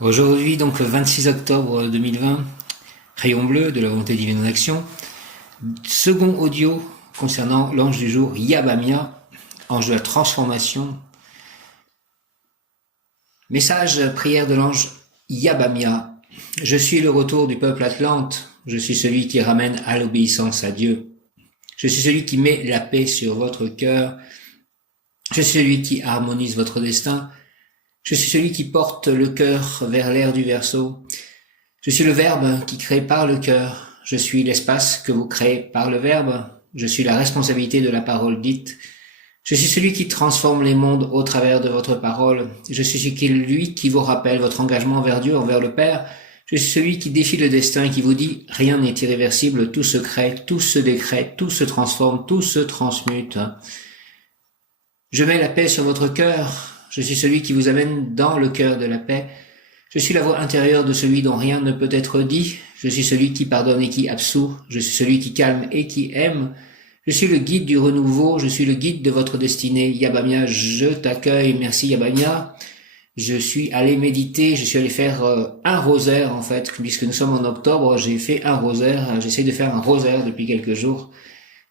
Aujourd'hui, donc le 26 octobre 2020, rayon bleu de la volonté divine en action, second audio concernant l'ange du jour Yabamia, ange de la transformation. Message prière de l'ange Yabamia. Je suis le retour du peuple Atlante, je suis celui qui ramène à l'obéissance à Dieu. Je suis celui qui met la paix sur votre cœur, je suis celui qui harmonise votre destin. Je suis celui qui porte le cœur vers l'air du Verseau. Je suis le Verbe qui crée par le cœur. Je suis l'espace que vous créez par le Verbe. Je suis la responsabilité de la parole dite. Je suis celui qui transforme les mondes au travers de votre parole. Je suis celui qui vous rappelle votre engagement envers Dieu, envers le Père. Je suis celui qui défie le destin et qui vous dit « Rien n'est irréversible, tout se crée, tout se décrète, tout se transforme, tout se transmute. » Je mets la paix sur votre cœur. Je suis celui qui vous amène dans le cœur de la paix. Je suis la voix intérieure de celui dont rien ne peut être dit. Je suis celui qui pardonne et qui absout. Je suis celui qui calme et qui aime. Je suis le guide du renouveau. Je suis le guide de votre destinée. Yabamia, je t'accueille. Merci Yabamia. Je suis allé méditer. Je suis allé faire un rosaire en fait. Puisque nous sommes en octobre, j'ai fait un rosaire. J'essaie de faire un rosaire depuis quelques jours.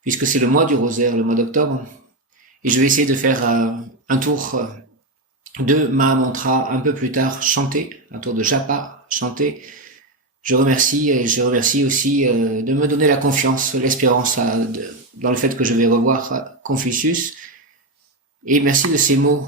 Puisque c'est le mois du rosaire, le mois d'octobre. Et je vais essayer de faire un tour de Mahamantra un peu plus tard chanté, un tour de japa chanté. Je remercie aussi de me donner la confiance, l'espérance dans le fait que je vais revoir Confucius. Et merci de ces mots.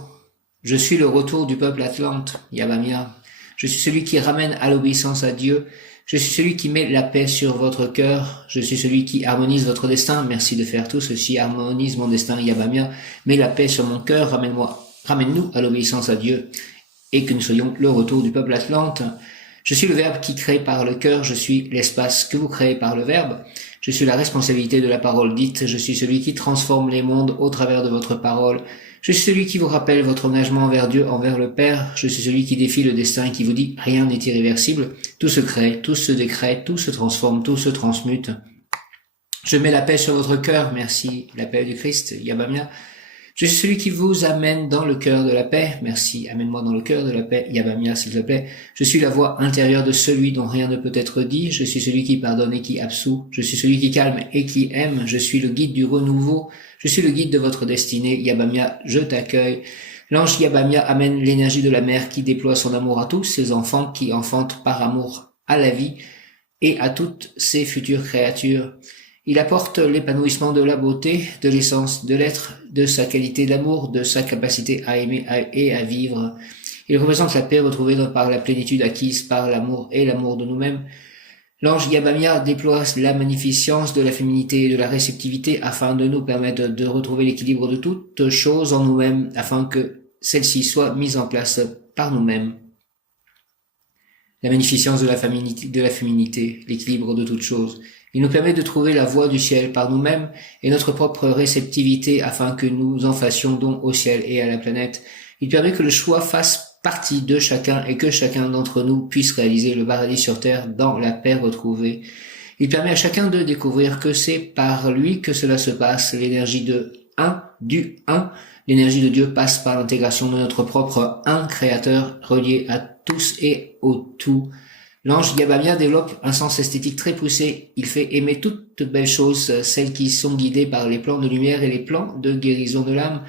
Je suis le retour du peuple Atlante, Yabamia. Je suis celui qui ramène à l'obéissance à Dieu. Je suis celui qui met la paix sur votre cœur. Je suis celui qui harmonise votre destin. Merci de faire tout ceci. Harmonise mon destin, Yabamia. Mets la paix sur mon cœur. Ramène-nous à l'obéissance à Dieu et que nous soyons le retour du peuple Atlante. Je suis le Verbe qui crée par le cœur, je suis l'espace que vous créez par le Verbe. Je suis la responsabilité de la parole dite, je suis celui qui transforme les mondes au travers de votre parole. Je suis celui qui vous rappelle votre engagement envers Dieu, envers le Père. Je suis celui qui défie le destin et qui vous dit « Rien n'est irréversible, tout se crée, tout se décrète, tout se transforme, tout se transmute. » Je mets la paix sur votre cœur, merci, la paix du Christ, Yabamia. Je suis celui qui vous amène dans le cœur de la paix. Merci, amène-moi dans le cœur de la paix. Yabamia, s'il te plaît. Je suis la voix intérieure de celui dont rien ne peut être dit. Je suis celui qui pardonne et qui absout. Je suis celui qui calme et qui aime. Je suis le guide du renouveau. Je suis le guide de votre destinée. Yabamia, je t'accueille. L'ange Yabamia amène l'énergie de la mère qui déploie son amour à tous ses enfants qui enfantent par amour à la vie et à toutes ses futures créatures. Il apporte l'épanouissement de la beauté, de l'essence de l'être, de sa qualité d'amour, de sa capacité à aimer et à vivre. Il représente la paix retrouvée par la plénitude acquise par l'amour et l'amour de nous-mêmes. L'ange Yabamia déploie la magnificence de la féminité et de la réceptivité afin de nous permettre de retrouver l'équilibre de toutes choses en nous-mêmes, afin que celle-ci soit mise en place par nous-mêmes. La magnificence de la féminité, l'équilibre de toutes choses. Il nous permet de trouver la voie du ciel par nous-mêmes et notre propre réceptivité afin que nous en fassions don au ciel et à la planète. Il permet que le choix fasse partie de chacun et que chacun d'entre nous puisse réaliser le paradis sur terre dans la paix retrouvée. Il permet à chacun de découvrir que c'est par lui que cela se passe. L'énergie l'énergie de Dieu passe par l'intégration de notre propre un créateur relié à tous et au tout. L'ange Yabamia développe un sens esthétique très poussé. Il fait aimer toutes belles choses, celles qui sont guidées par les plans de lumière et les plans de guérison de l'âme,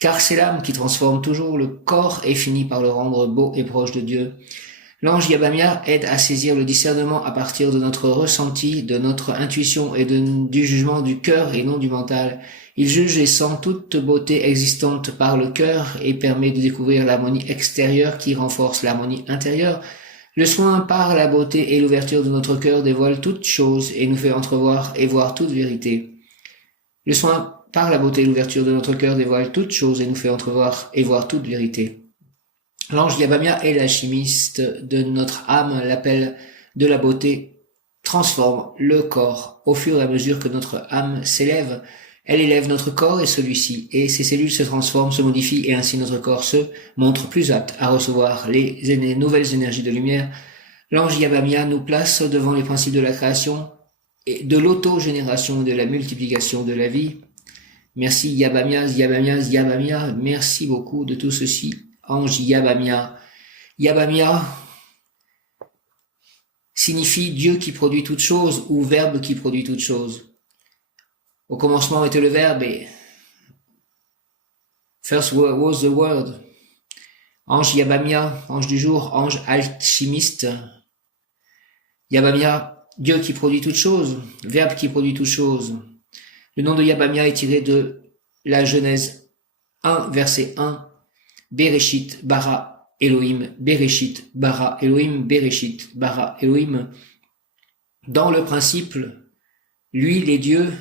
car c'est l'âme qui transforme toujours le corps et finit par le rendre beau et proche de Dieu. L'ange Yabamia aide à saisir le discernement à partir de notre ressenti, de notre intuition et du jugement du cœur et non du mental. Il juge et sent toute beauté existante par le cœur et permet de découvrir l'harmonie extérieure qui renforce l'harmonie intérieure. Le soin par la beauté et l'ouverture de notre cœur dévoile toutes choses et nous fait entrevoir et voir toute vérité. Le soin par la beauté et l'ouverture de notre cœur dévoile toutes choses et nous fait entrevoir et voir toute vérité. L'ange Yabamia est l'alchimiste de notre âme, l'appel de la beauté transforme le corps au fur et à mesure que notre âme s'élève. Elle élève notre corps et celui-ci, et ses cellules se transforment, se modifient, et ainsi notre corps se montre plus apte à recevoir les nouvelles énergies de lumière. L'ange Yabamia nous place devant les principes de la création, et de l'autogénération et de la multiplication de la vie. Merci Yabamia, Yabamia, Yabamia, merci beaucoup de tout ceci. Ange Yabamia. Yabamia, signifie Dieu qui produit toutes choses ou Verbe qui produit toutes choses. Au commencement était le Verbe et first was the word. Ange Yabamia, ange du jour, ange alchimiste. Yabamia, Dieu qui produit toutes choses, Verbe qui produit toutes choses. Le nom de Yabamia est tiré de la Genèse 1, verset 1. Bereshit, bara, Elohim, Bereshit, bara, Elohim, Bereshit, bara, Elohim. Dans le principe, lui, les dieux,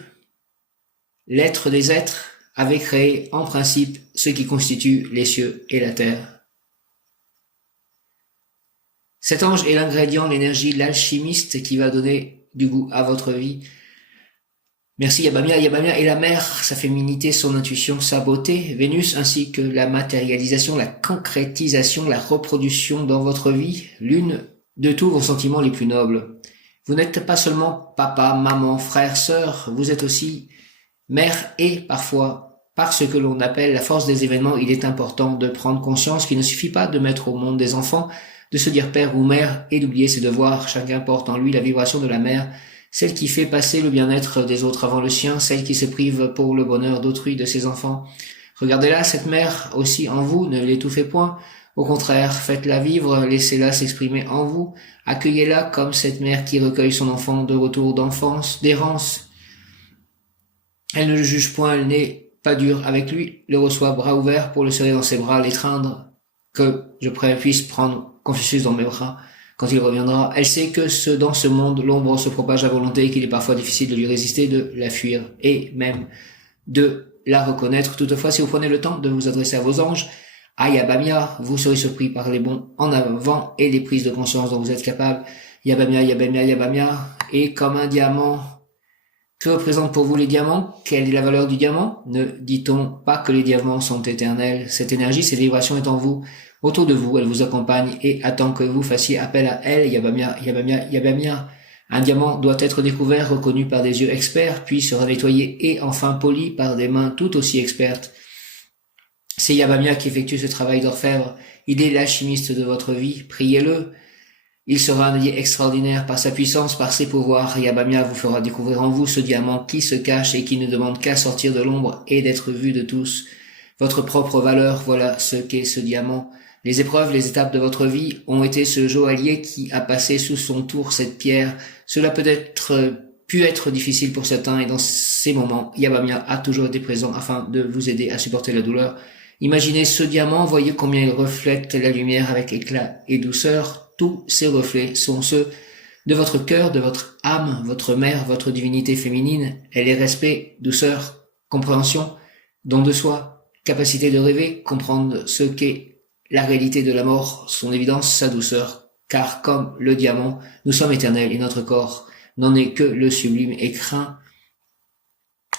l'être des êtres, avait créé en principe ce qui constitue les cieux et la terre. Cet ange est l'ingrédient, l'énergie, l'alchimiste qui va donner du goût à votre vie. Merci Yabamia. Yabamia est la mère, sa féminité, son intuition, sa beauté, Vénus, ainsi que la matérialisation, la concrétisation, la reproduction dans votre vie, l'une de tous vos sentiments les plus nobles. Vous n'êtes pas seulement papa, maman, frère, sœur, vous êtes aussi mère et parfois, par ce que l'on appelle la force des événements, il est important de prendre conscience qu'il ne suffit pas de mettre au monde des enfants, de se dire père ou mère et d'oublier ses devoirs. Chacun porte en lui la vibration de la mère, celle qui fait passer le bien-être des autres avant le sien, celle qui se prive pour le bonheur d'autrui, de ses enfants. Regardez-la, cette mère aussi en vous, ne l'étouffez point. Au contraire, faites-la vivre, laissez-la s'exprimer en vous. Accueillez-la comme cette mère qui recueille son enfant de retour d'enfance, d'errance. Elle ne le juge point, elle n'est pas dure avec lui, le reçoit bras ouverts pour le serrer dans ses bras, l'étreindre, que je puisse prendre Confucius dans mes bras quand il reviendra. Elle sait que dans ce monde, l'ombre se propage à volonté et qu'il est parfois difficile de lui résister, de la fuir et même de la reconnaître. Toutefois, si vous prenez le temps de vous adresser à vos anges, à Yabamia, vous serez surpris par les bons en avant et les prises de conscience dont vous êtes capable. Yabamia, Yabamia, Yabamia est comme un diamant. Que représentent pour vous les diamants? Quelle est la valeur du diamant? Ne dit-on pas que les diamants sont éternels? Cette énergie, cette vibration est en vous, autour de vous, elle vous accompagne et attend que vous fassiez appel à elle. Yabamia, Yabamia, Yabamia. Un diamant doit être découvert, reconnu par des yeux experts, puis sera nettoyé et enfin poli par des mains tout aussi expertes. C'est Yabamia qui effectue ce travail d'orfèvre. Il est l'alchimiste de votre vie. Priez-le. Il sera un allié extraordinaire par sa puissance, par ses pouvoirs. Yabamia vous fera découvrir en vous ce diamant qui se cache et qui ne demande qu'à sortir de l'ombre et d'être vu de tous. Votre propre valeur, voilà ce qu'est ce diamant. Les épreuves, les étapes de votre vie ont été ce joaillier qui a passé sous son tour cette pierre. Cela pu être difficile pour certains et dans ces moments, Yabamia a toujours été présent afin de vous aider à supporter la douleur. Imaginez ce diamant, voyez combien il reflète la lumière avec éclat et douceur. Tous ces reflets sont ceux de votre cœur, de votre âme, votre mère, votre divinité féminine. Elle est respect, douceur, compréhension, don de soi, capacité de rêver, comprendre ce qu'est la réalité de la mort, son évidence, sa douceur. Car comme le diamant, nous sommes éternels et notre corps n'en est que le sublime écrin.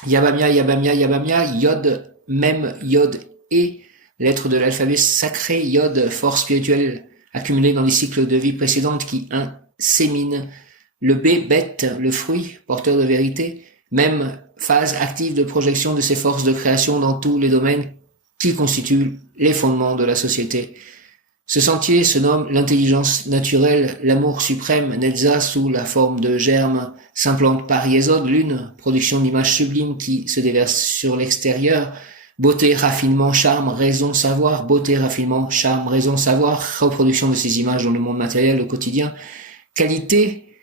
Yabamia, Yabamia, Yabamia, Yod, même Yod et lettre de l'alphabet sacré, Yod, force spirituelle accumulée dans les cycles de vie précédentes qui inséminent le B, bête, le fruit, porteur de vérité, même phase active de projection de ces forces de création dans tous les domaines qui constituent les fondements de la société. Ce sentier se nomme l'intelligence naturelle, l'amour suprême, Netza, sous la forme de germe, s'implante par Yesod, l'une, production d'images sublimes qui se déversent sur l'extérieur. Beauté, raffinement, charme, raison, savoir. Beauté, raffinement, charme, raison, savoir. Reproduction de ces images dans le monde matériel au quotidien. Qualité,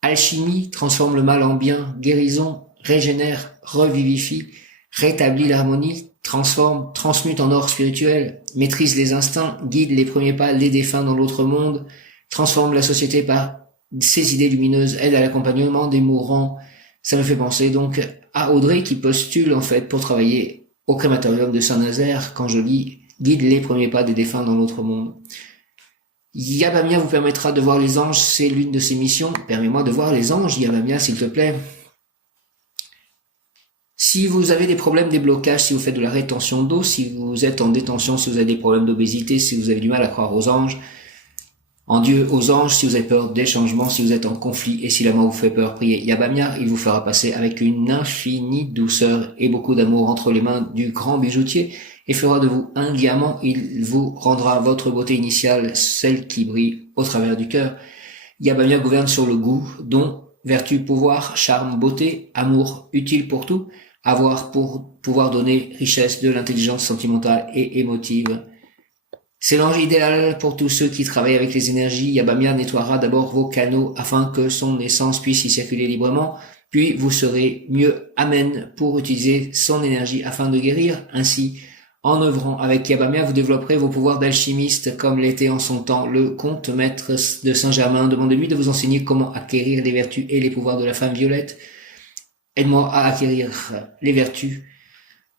alchimie, transforme le mal en bien. Guérison, régénère, revivifie, rétablit l'harmonie, transforme, transmute en or spirituel, maîtrise les instincts, guide les premiers pas des défunts dans l'autre monde, transforme la société par ses idées lumineuses, aide à l'accompagnement des mourants. Ça me fait penser donc à Audrey qui postule en fait pour travailler au crématorium de Saint-Nazaire, quand je lis « Guide les premiers pas des défunts dans l'autre monde ». Yabamia vous permettra de voir les anges, c'est l'une de ses missions. Permets-moi de voir les anges, Yabamia, s'il te plaît. Si vous avez des problèmes, des blocages, si vous faites de la rétention d'eau, si vous êtes en détention, si vous avez des problèmes d'obésité, si vous avez du mal à croire aux anges, en Dieu, aux anges, si vous avez peur des changements, si vous êtes en conflit et si la mort vous fait peur, priez Yabamia, il vous fera passer avec une infinie douceur et beaucoup d'amour entre les mains du grand bijoutier et fera de vous un diamant. Il vous rendra votre beauté initiale, celle qui brille au travers du cœur. Yabamia gouverne sur le goût, don, vertu, pouvoir, charme, beauté, amour, utile pour tout, avoir pour pouvoir donner richesse de l'intelligence sentimentale et émotive. C'est l'ange idéal pour tous ceux qui travaillent avec les énergies. Yabamia nettoiera d'abord vos canaux afin que son essence puisse y circuler librement, puis vous serez mieux amène pour utiliser son énergie afin de guérir. Ainsi, en œuvrant avec Yabamia, vous développerez vos pouvoirs d'alchimiste comme l'était en son temps le comte maître de Saint-Germain. Demandez-lui de vous enseigner comment acquérir les vertus et les pouvoirs de la femme violette. Aide-moi à acquérir les vertus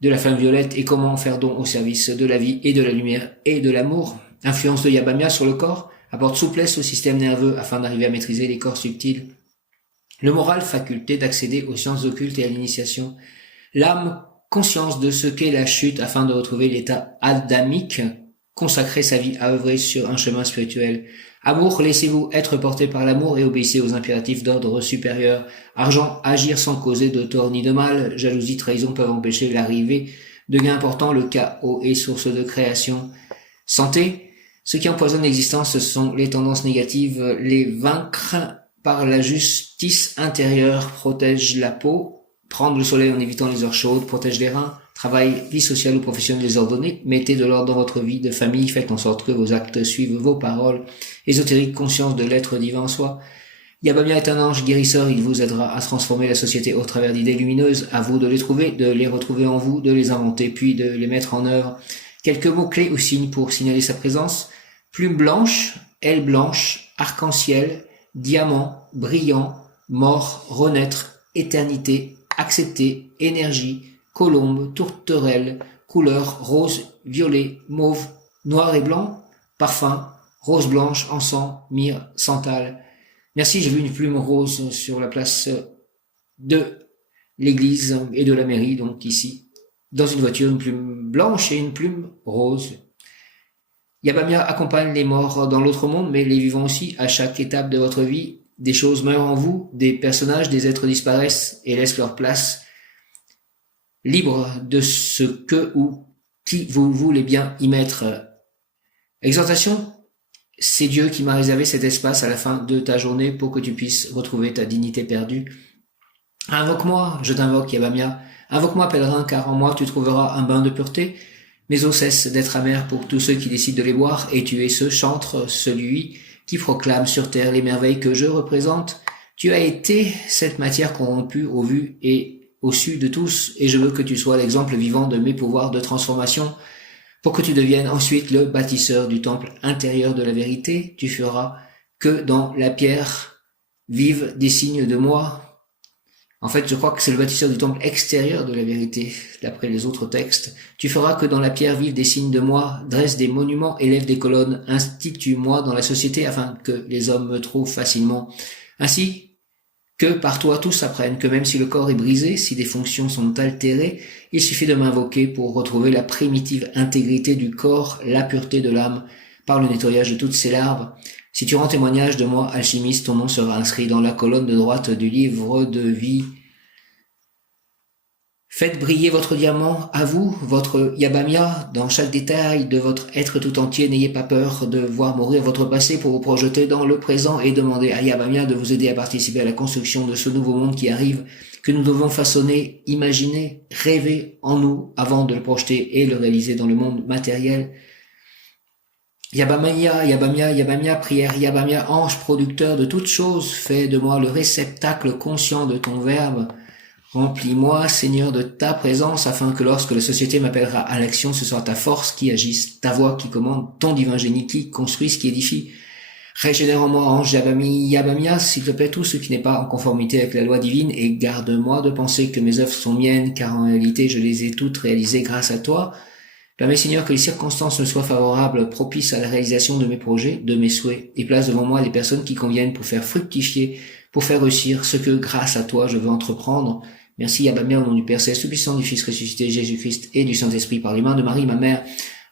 de la femme violette et comment faire don au service de la vie et de la lumière et de l'amour. Influence de Yabamia sur le corps apporte souplesse au système nerveux afin d'arriver à maîtriser les corps subtils. Le moral, faculté d'accéder aux sciences occultes et à l'initiation. L'âme, conscience de ce qu'est la chute afin de retrouver l'état adamique, consacrer sa vie à œuvrer sur un chemin spirituel. Amour, laissez-vous être porté par l'amour et obéissez aux impératifs d'ordre supérieur. Argent, agir sans causer de tort ni de mal. Jalousie, trahison peuvent empêcher l'arrivée de gains importants. Le chaos est source de création. Santé, ce qui empoisonne l'existence, ce sont les tendances négatives. Les vaincre par la justice intérieure protège la peau. Prendre le soleil en évitant les heures chaudes protège les reins. Travail, vie sociale ou professionnelle désordonnée, mettez de l'ordre dans votre vie de famille, faites en sorte que vos actes suivent vos paroles. Ésotérique, conscience de l'être divin en soi. Yabamia est un ange guérisseur, il vous aidera à transformer la société au travers d'idées lumineuses, à vous de les trouver, de les retrouver en vous, de les inventer, puis de les mettre en œuvre. Quelques mots-clés ou signes pour signaler sa présence. Plume blanche, aile blanche, arc-en-ciel, diamant, brillant, mort, renaître, éternité, accepter, énergie, colombe, tourterelle, couleur, rose, violet, mauve, noir et blanc, parfum, rose blanche, encens, myrrhe, santal. Merci, j'ai vu une plume rose sur la place de l'église et de la mairie, donc ici. Dans une voiture, une plume blanche et une plume rose. Yabamia accompagne les morts dans l'autre monde, mais les vivants aussi, à chaque étape de votre vie. Des choses meurent en vous, des personnages, des êtres disparaissent et laissent leur place. Libre de ce que ou qui vous voulez bien y mettre. Exhortation, c'est Dieu qui m'a réservé cet espace à la fin de ta journée pour que tu puisses retrouver ta dignité perdue. Invoque-moi, je t'invoque, Yabamia. Invoque-moi, pèlerin, car en moi tu trouveras un bain de pureté. Mes eaux cessent d'être amères pour tous ceux qui décident de les boire, et tu es ce chantre, celui qui proclame sur terre les merveilles que je représente. Tu as été cette matière corrompue au vu et au su de tous, et je veux que tu sois l'exemple vivant de mes pouvoirs de transformation, pour que tu deviennes ensuite le bâtisseur du temple intérieur de la vérité. Tu feras que dans la pierre vivent des signes de moi. En fait, je crois que c'est le bâtisseur du temple extérieur de la vérité, d'après les autres textes. Tu feras que dans la pierre vivent des signes de moi, dresse des monuments, élève des colonnes, institue-moi dans la société afin que les hommes me trouvent facilement. Ainsi, que par toi tous apprennent que même si le corps est brisé, si des fonctions sont altérées, il suffit de m'invoquer pour retrouver la primitive intégrité du corps, la pureté de l'âme, par le nettoyage de toutes ces larves. Si tu rends témoignage de moi, alchimiste, ton nom sera inscrit dans la colonne de droite du livre de vie. Faites briller votre diamant à vous, votre Yabamia, dans chaque détail de votre être tout entier. N'ayez pas peur de voir mourir votre passé pour vous projeter dans le présent et demander à Yabamia de vous aider à participer à la construction de ce nouveau monde qui arrive, que nous devons façonner, imaginer, rêver en nous avant de le projeter et le réaliser dans le monde matériel. Yabamia, Yabamia, Yabamia, prière Yabamia, ange producteur de toutes choses, fais de moi le réceptacle conscient de ton verbe. Remplis-moi, Seigneur, de ta présence, afin que lorsque la société m'appellera à l'action, ce soit ta force qui agisse, ta voix qui commande, ton divin génie qui construise, qui édifie. Régénère en moi, ange Yabamia, s'il te plaît, tout ce qui n'est pas en conformité avec la loi divine, et garde-moi de penser que mes œuvres sont miennes, car en réalité, je les ai toutes réalisées grâce à toi. Permets, Seigneur, que les circonstances me soient favorables, propices à la réalisation de mes projets, de mes souhaits, et place devant moi les personnes qui conviennent pour faire fructifier, pour faire réussir ce que, grâce à toi, je veux entreprendre. Merci Yabamia, au nom du Père Céleste Tout-Puissant, du Fils ressuscité Jésus-Christ et du Saint-Esprit par les mains de Marie, ma mère.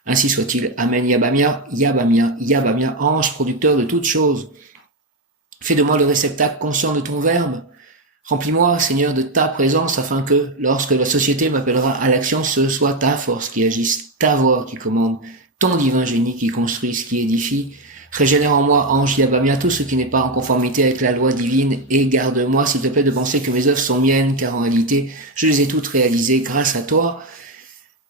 Ainsi soit-il. Amen. Yabamia, Yabamia, Yabamia, ange producteur de toutes choses. Fais de moi le réceptacle conscient de ton verbe. Remplis-moi, Seigneur, de ta présence, afin que, lorsque la société m'appellera à l'action, ce soit ta force qui agisse, ta voix qui commande, ton divin génie qui construise, qui édifie. Régénère en moi, ange Yabamia, tout ce qui n'est pas en conformité avec la loi divine, et garde-moi, s'il te plaît, de penser que mes œuvres sont miennes, car en réalité, je les ai toutes réalisées grâce à toi.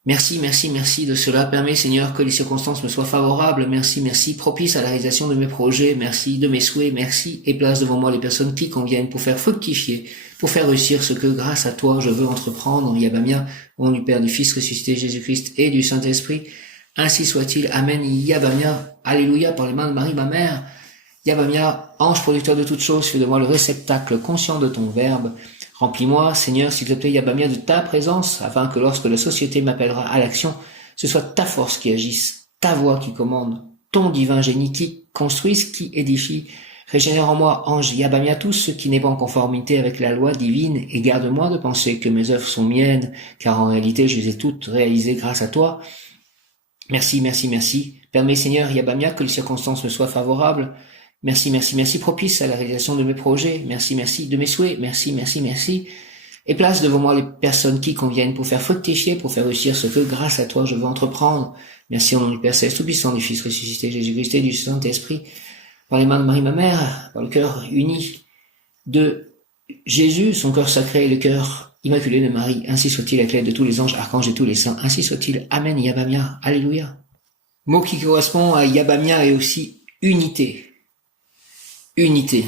Merci, merci, merci de cela. Permets, Seigneur, que les circonstances me soient favorables. Merci, merci, propice à la réalisation de mes projets. Merci de mes souhaits. Merci, et place devant moi les personnes qui conviennent pour faire fructifier, pour faire réussir ce que, grâce à toi, je veux entreprendre. Yabamia, au nom du Père, du Fils ressuscité, Jésus-Christ et du Saint-Esprit. Ainsi soit-il. Amen. Yabamia. Alléluia, par les mains de Marie, ma mère. Yabamia, ange producteur de toutes choses, fais de moi le réceptacle conscient de ton Verbe. Remplis-moi, Seigneur, s'il te plaît, Yabamia, de ta présence, afin que lorsque la société m'appellera à l'action, ce soit ta force qui agisse, ta voix qui commande, ton divin génie qui construise, qui édifie. Régénère en moi, ange Yabamia, tout ce qui n'est pas en conformité avec la loi divine, et garde-moi de penser que mes œuvres sont miennes, car en réalité, je les ai toutes réalisées grâce à toi. Merci, merci, merci. Permets, Seigneur, Yabamia, que les circonstances me soient favorables. Merci, merci, merci, propice à la réalisation de mes projets. Merci, merci, de mes souhaits. Merci, merci, merci. Et place devant moi les personnes qui conviennent pour faire fructifier, pour faire réussir ce que, grâce à toi, je veux entreprendre. Merci au nom du Père Céleste Tout-Puissant, du Fils ressuscité, Jésus-Christ et du Saint-Esprit, par les mains de Marie, ma mère, par le cœur uni de Jésus, son cœur sacré et le cœur immaculé de Marie. Ainsi soit-il avec l'aide de tous les anges, archanges et tous les saints. Ainsi soit-il. Amen, Yabamia. Alléluia. Mot qui correspond à Yabamia est aussi unité. Unité.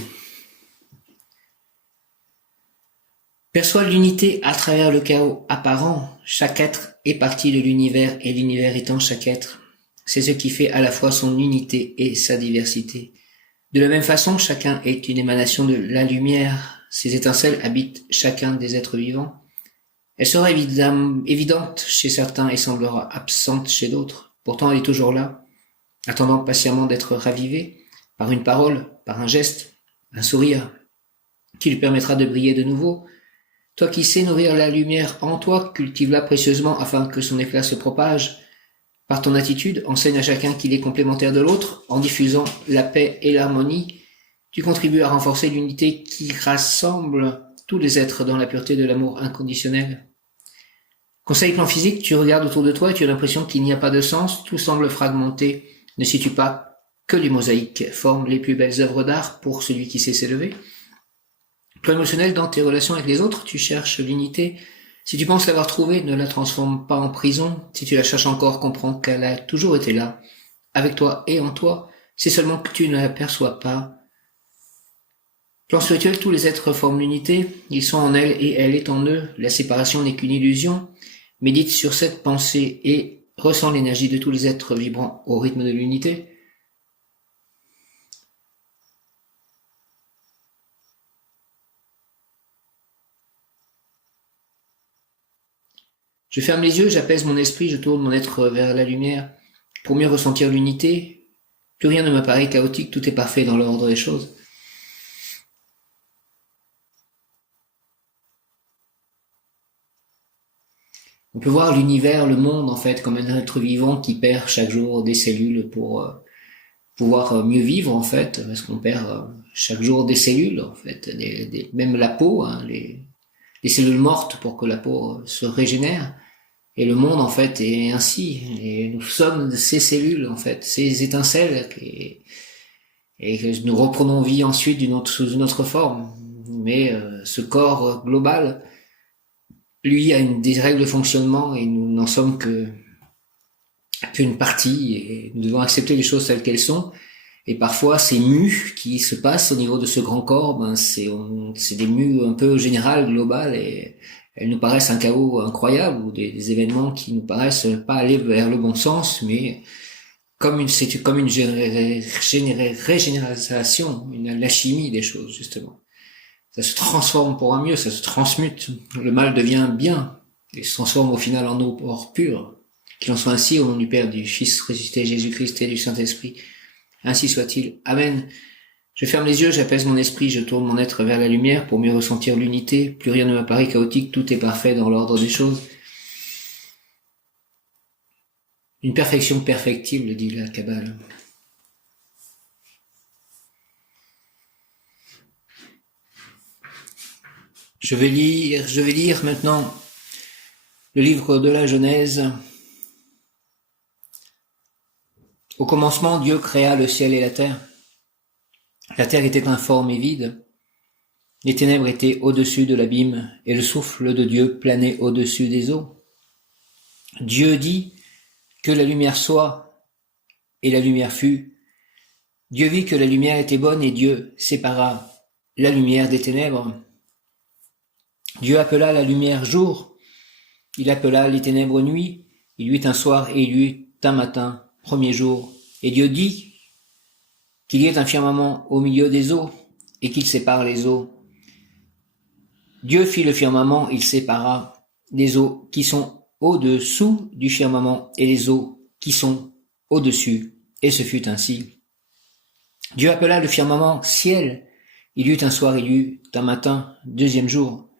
Perçois l'unité à travers le chaos apparent. Chaque être est partie de l'univers et l'univers étant chaque être. C'est ce qui fait à la fois son unité et sa diversité. De la même façon, chacun est une émanation de la lumière. Ces étincelles habitent chacun des êtres vivants. Elle sera évidente chez certains et semblera absente chez d'autres. Pourtant, elle est toujours là, attendant patiemment d'être ravivée par une parole, par un geste, un sourire, qui lui permettra de briller de nouveau. Toi qui sais nourrir la lumière en toi, cultive-la précieusement afin que son éclat se propage. Par ton attitude, enseigne à chacun qu'il est complémentaire de l'autre. En diffusant la paix et l'harmonie, tu contribues à renforcer l'unité qui rassemble tous les êtres dans la pureté de l'amour inconditionnel. Conseil plan physique, tu regardes autour de toi et tu as l'impression qu'il n'y a pas de sens, tout semble fragmenté. Ne sais-tu pas que les mosaïques forment les plus belles œuvres d'art pour celui qui sait s'élever? Plan émotionnel, dans tes relations avec les autres, tu cherches l'unité. Si tu penses l'avoir trouvée, ne la transforme pas en prison. Si tu la cherches encore, comprends qu'elle a toujours été là, avec toi et en toi. C'est seulement que tu ne l'aperçois pas. Plan spirituel, tous les êtres forment l'unité. Ils sont en elle et elle est en eux. La séparation n'est qu'une illusion. Médite sur cette pensée et ressens l'énergie de tous les êtres vibrant au rythme de l'unité. Je ferme les yeux, j'apaise mon esprit, je tourne mon être vers la lumière pour mieux ressentir l'unité. Plus rien ne m'apparaît chaotique, tout est parfait dans l'ordre des choses. On peut voir l'univers, le monde en fait, comme un être vivant qui perd chaque jour des cellules pour pouvoir mieux vivre en fait, parce qu'on perd chaque jour des cellules en fait, même la peau, hein, les cellules mortes pour que la peau se régénère. Et le monde, en fait, est ainsi. Et nous sommes ces cellules, en fait, ces étincelles, et que nous reprenons vie ensuite sous une autre forme. Mais ce corps global, lui, a des règles de fonctionnement, et nous n'en sommes qu'une partie, et nous devons accepter les choses telles qu'elles sont. Et parfois, ces mues qui se passent au niveau de ce grand corps, c'est des mues un peu générales, globales, et elles nous paraissent un chaos incroyable, ou des événements qui nous paraissent pas aller vers le bon sens, mais c'est comme une régénération, une alchimie des choses, justement. Ça se transforme pour un mieux, ça se transmute. Le mal devient bien, et se transforme au final en eau pure. Qu'il en soit ainsi au nom du Père, du Fils ressuscité, Jésus-Christ et du Saint-Esprit. Ainsi soit-il. Amen. Je ferme les yeux, j'apaise mon esprit, je tourne mon être vers la lumière pour mieux ressentir l'unité. Plus rien ne m'apparaît chaotique, tout est parfait dans l'ordre des choses. Une perfection perfectible, dit la Kabbale. Je vais lire maintenant le livre de la Genèse, Au commencement, Dieu créa le ciel et la terre. La terre était informe et vide. Les ténèbres étaient au-dessus de l'abîme, et le souffle de Dieu planait au-dessus des eaux. Dieu dit que la lumière soit, et la lumière fut. Dieu vit que la lumière était bonne, et Dieu sépara la lumière des ténèbres. Dieu appela la lumière jour, il appela les ténèbres nuit, il y eut un soir et il y eut un matin, premier jour. Et Dieu dit qu'il y ait un firmament au milieu des eaux, et qu'il sépare les eaux. Dieu fit le firmament, il sépara les eaux qui sont au-dessous du firmament et les eaux qui sont au-dessus. Et ce fut ainsi. Dieu appela le firmament ciel. Il y eut un soir, il y eut un matin, deuxième jour.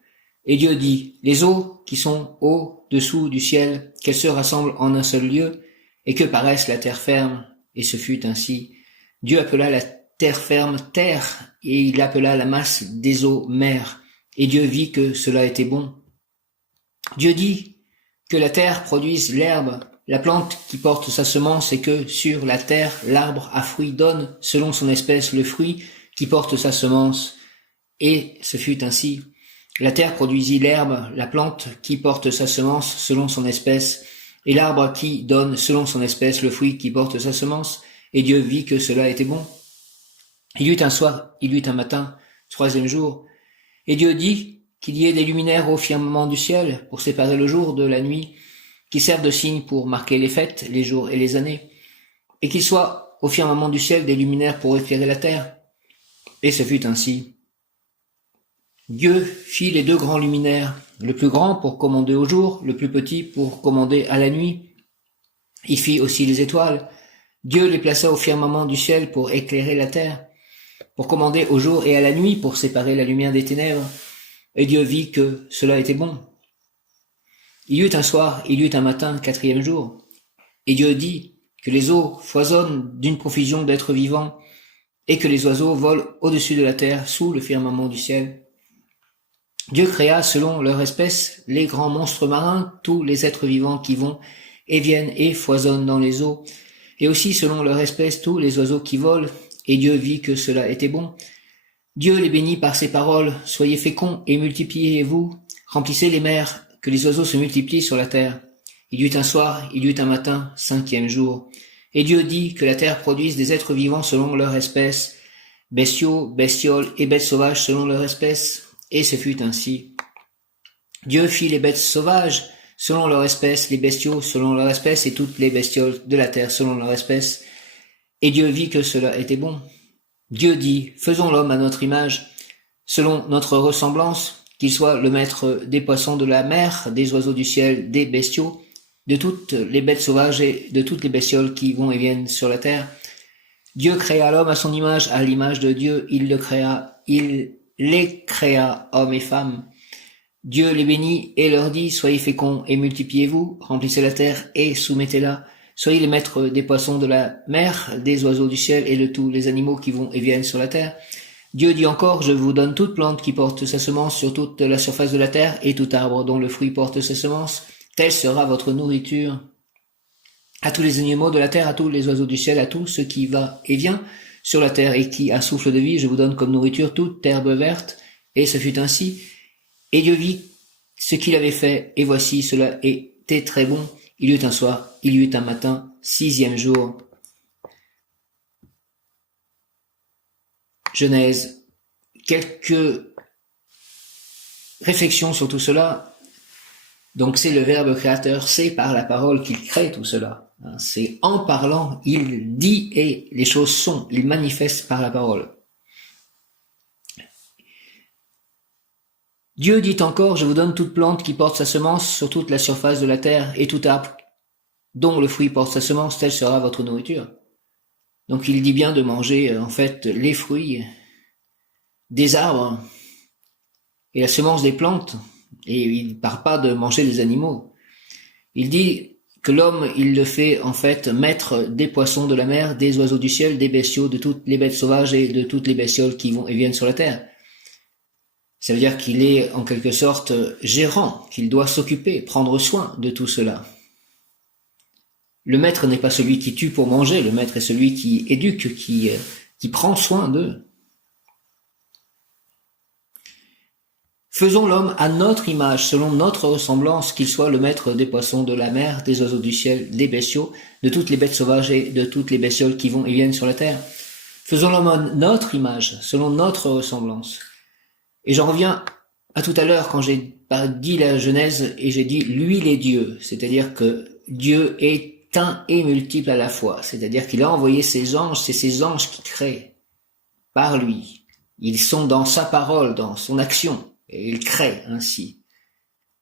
Et Dieu dit, les eaux qui sont au-dessous du ciel, qu'elles se rassemblent en un seul lieu, et que paraisse la terre ferme. Et ce fut ainsi. Dieu appela la terre ferme terre, et il appela la masse des eaux mer. Et Dieu vit que cela était bon. Dieu dit que la terre produise l'herbe, la plante qui porte sa semence, et que sur la terre l'arbre à fruit donne selon son espèce le fruit qui porte sa semence. Et ce fut ainsi. La terre produisit l'herbe, la plante qui porte sa semence selon son espèce, et l'arbre qui donne selon son espèce le fruit qui porte sa semence. Et Dieu vit que cela était bon. Il y eut un soir, il y eut un matin, troisième jour. Et Dieu dit qu'il y ait des luminaires au firmament du ciel pour séparer le jour de la nuit, qui servent de signe pour marquer les fêtes, les jours et les années, et qu'il soit au firmament du ciel des luminaires pour éclairer la terre. Et ce fut ainsi. Dieu fit les deux grands luminaires, le plus grand pour commander au jour, le plus petit pour commander à la nuit. Il fit aussi les étoiles. Dieu les plaça au firmament du ciel pour éclairer la terre, pour commander au jour et à la nuit, pour séparer la lumière des ténèbres. Et Dieu vit que cela était bon. Il y eut un soir, il y eut un matin, quatrième jour. Et Dieu dit que les eaux foisonnent d'une profusion d'êtres vivants, et que les oiseaux volent au-dessus de la terre, sous le firmament du ciel. Dieu créa selon leur espèce les grands monstres marins, tous les êtres vivants qui vont et viennent et foisonnent dans les eaux, et aussi selon leur espèce tous les oiseaux qui volent, et Dieu vit que cela était bon. Dieu les bénit par ses paroles, soyez féconds et multipliez-vous, remplissez les mers, que les oiseaux se multiplient sur la terre. Il y eut un soir, il y eut un matin, cinquième jour. Et Dieu dit que la terre produise des êtres vivants selon leur espèce, bestiaux, bestioles et bêtes sauvages selon leur espèce, et ce fut ainsi. Dieu fit les bêtes sauvages selon leur espèce, les bestiaux selon leur espèce, et toutes les bestioles de la terre selon leur espèce. Et Dieu vit que cela était bon. Dieu dit, faisons l'homme à notre image, selon notre ressemblance, qu'il soit le maître des poissons de la mer, des oiseaux du ciel, des bestiaux, de toutes les bêtes sauvages et de toutes les bestioles qui vont et viennent sur la terre. Dieu créa l'homme à son image, à l'image de Dieu, il les créa, hommes et femmes. Dieu les bénit et leur dit, soyez féconds et multipliez-vous, remplissez la terre et soumettez-la. Soyez les maîtres des poissons de la mer, des oiseaux du ciel et de tous les animaux qui vont et viennent sur la terre. Dieu dit encore, je vous donne toute plante qui porte sa semence sur toute la surface de la terre et tout arbre dont le fruit porte sa semence. Telle sera votre nourriture. À tous les animaux de la terre, à tous les oiseaux du ciel, à tout ce qui va et vient sur la terre et qui a souffle de vie, je vous donne comme nourriture toute herbe verte. Et ce fut ainsi. Et Dieu vit ce qu'il avait fait, et voici, cela était très bon. Il y eut un soir, il y eut un matin, sixième jour. Genèse. Quelques réflexions sur tout cela. Donc c'est le Verbe créateur, c'est par la parole qu'il crée tout cela. C'est en parlant, il dit et les choses sont, il manifeste par la parole. Dieu dit encore, je vous donne toute plante qui porte sa semence sur toute la surface de la terre, et tout arbre dont le fruit porte sa semence, telle sera votre nourriture. Donc il dit bien de manger en fait les fruits des arbres et la semence des plantes, et il ne parle pas de manger les animaux. Il dit que l'homme, il le fait en fait maître des poissons de la mer, des oiseaux du ciel, des bestiaux, de toutes les bêtes sauvages et de toutes les bestioles qui vont et viennent sur la terre. Ça veut dire qu'il est en quelque sorte gérant, qu'il doit s'occuper, prendre soin de tout cela. Le maître n'est pas celui qui tue pour manger, le maître est celui qui éduque, qui prend soin d'eux. Faisons l'homme à notre image, selon notre ressemblance, qu'il soit le maître des poissons de la mer, des oiseaux du ciel, des bestiaux, de toutes les bêtes sauvages et de toutes les bestioles qui vont et viennent sur la terre. Faisons l'homme à notre image, selon notre ressemblance. Et j'en reviens à tout à l'heure quand j'ai dit la Genèse et j'ai dit l'huile est Dieu, c'est-à-dire que Dieu est un et multiple à la fois, c'est-à-dire qu'il a envoyé ses anges, c'est ses anges qui créent par lui. Ils sont dans sa parole, dans son action. Et il crée ainsi.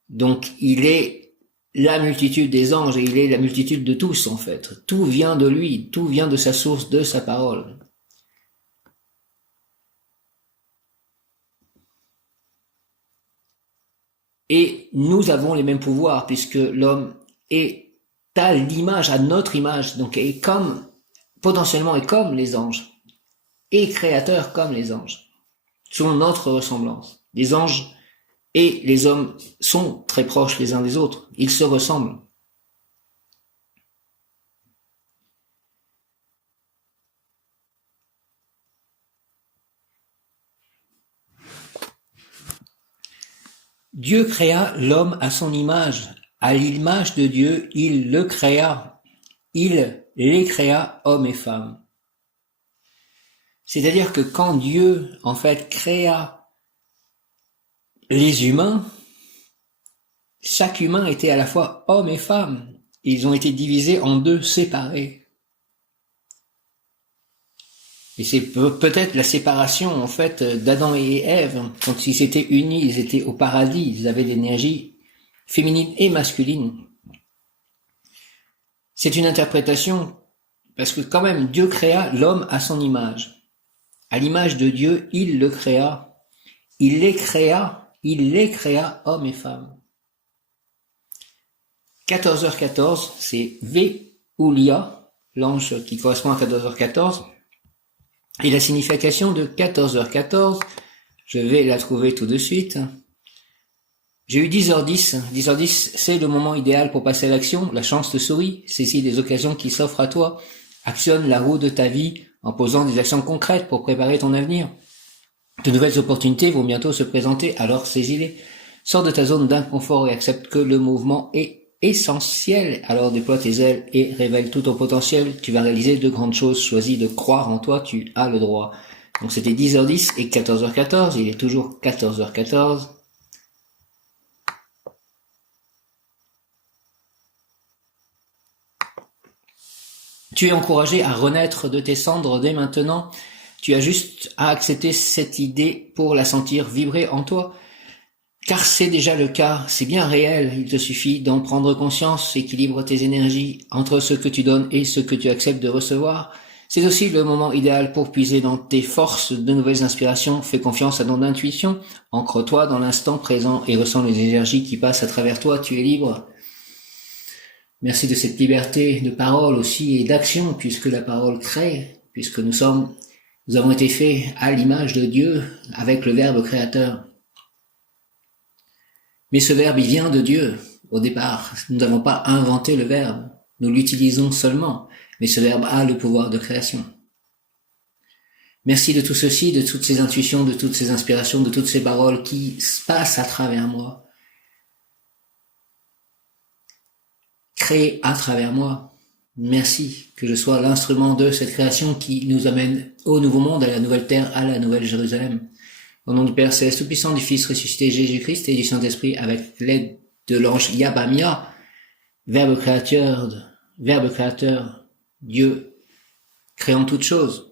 Donc il est la multitude des anges et il est la multitude de tous en fait. Tout vient de lui, tout vient de sa source, de sa parole. Et nous avons les mêmes pouvoirs puisque l'homme est à l'image, à notre image, donc est comme, potentiellement est comme les anges, et créateur comme les anges, selon notre ressemblance. Les anges et les hommes sont très proches les uns des autres. Ils se ressemblent. Dieu créa l'homme à son image. À l'image de Dieu, il le créa. Il les créa, hommes et femmes. C'est-à-dire que quand Dieu, en fait, créa les humains, chaque humain était à la fois homme et femme. Ils ont été divisés en deux, séparés. Et c'est peut-être la séparation, en fait, d'Adam et Ève. Quand ils s'étaient unis, ils étaient au paradis. Ils avaient l'énergie féminine et masculine. C'est une interprétation, parce que quand même, Dieu créa l'homme à son image. À l'image de Dieu, il le créa. Il les créa, hommes et femmes. 14h14, c'est Véoulia, l'ange qui correspond à 14h14. Et la signification de 14h14, je vais la trouver tout de suite. J'ai eu 10h10. 10h10, c'est le moment idéal pour passer à l'action. La chance te sourit, saisis les occasions qui s'offrent à toi. Actionne la roue de ta vie en posant des actions concrètes pour préparer ton avenir. De nouvelles opportunités vont bientôt se présenter, alors saisis-les. Sors de ta zone d'inconfort et accepte que le mouvement est essentiel. Alors déploie tes ailes et révèle tout ton potentiel. Tu vas réaliser de grandes choses. Choisis de croire en toi, tu as le droit. Donc c'était 10h10 et 14h14. Il est toujours 14h14. Tu es encouragé à renaître de tes cendres dès maintenant. Tu as juste à accepter cette idée pour la sentir vibrer en toi. Car c'est déjà le cas, c'est bien réel, il te suffit d'en prendre conscience, équilibre tes énergies entre ce que tu donnes et ce que tu acceptes de recevoir. C'est aussi le moment idéal pour puiser dans tes forces de nouvelles inspirations, fais confiance à ton intuition, ancre-toi dans l'instant présent et ressens les énergies qui passent à travers toi, tu es libre. Merci de cette liberté de parole aussi et d'action, puisque la parole crée, puisque nous avons été faits à l'image de Dieu avec le Verbe créateur. Mais ce Verbe, il vient de Dieu au départ. Nous n'avons pas inventé le Verbe, nous l'utilisons seulement, mais ce Verbe a le pouvoir de création. Merci de tout ceci, de toutes ces intuitions, de toutes ces inspirations, de toutes ces paroles qui se passent à travers moi. Créées à travers moi. Merci que je sois l'instrument de cette création qui nous amène au nouveau monde, à la nouvelle terre, à la nouvelle Jérusalem. Au nom du Père Céleste Tout-Puissant, du Fils ressuscité Jésus-Christ et du Saint-Esprit, avec l'aide de l'ange Yabamia, Verbe créateur, Dieu créant toutes choses,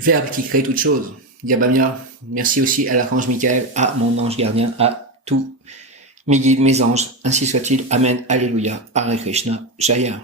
Verbe qui crée toutes choses, Yabamia. Merci aussi à l'archange Michael, à mon ange gardien, à tous mes guides, mes anges, ainsi soit-il. Amen, Alléluia, Hare Krishna, Jaya.